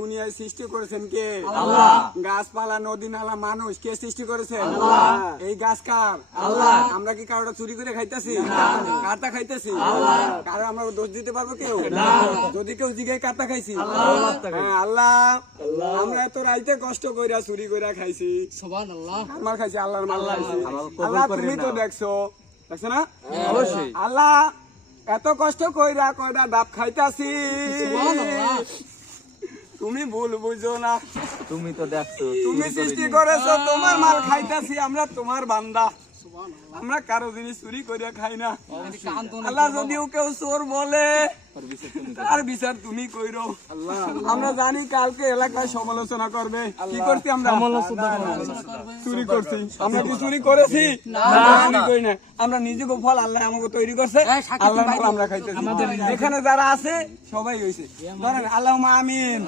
দুনিয়ায় সৃষ্টি করেছেন কে? আল্লাহ। গাছপালা, নদী, নালা, মানুষ কে সৃষ্টি করেছেন? আল্লাহ। এই গাছ কার? আল্লাহ। আমরা কি কারোটা চুরি করে খাইতেছি? না। কারটা খাইতেছি? আল্লাহ। কারো আমরা দোষ দিতে পারবো কেউ? না। যদি কেউ জিগায় কারটা খাইছি? আল্লাহ। হ্যাঁ, আল্লাহ। আমরা এত রাইতে কষ্ট কইরা চুরি কইরা খাইছি, সুবহানাল্লাহ। আমার খাইছি, আল্লাহর মাল খাইছি। আল্লাহ কবুল আল্লাহ করে তুমি তো নাও। দেখছো না? অবশ্যই। আল্লাহ এত কষ্ট কইরা কইরা ডাব খাইতাছি, সুবহানাল্লাহ। তুমি ভুল বুঝো না। তুমি তো দেখছো তুমি সৃষ্টি করেছো, তোমার মাল খাইতাছি, আমরা তোমার বান্দা। আমরা কারো জিনিস চুরি করিয়া খাই না। আল্লাহ যদিও কেউ চোর বলে, তার বিচার তুমি কইরো। আমরা জানি কালকে এলাকায় সমালোচনা করবে। কি করছি আমরা? চুরি করছি। আমরা কি চুরি করেছি? চুরি করি না। আমরা নিজেকে ফল আল্লাহ আমাকে তৈরি করছে, আল্লাহর ফল আমরা খাইতেছি। এখানে যারা আছে সবাই হইছে, ধরেন আল্লাহুম্মা আমিন।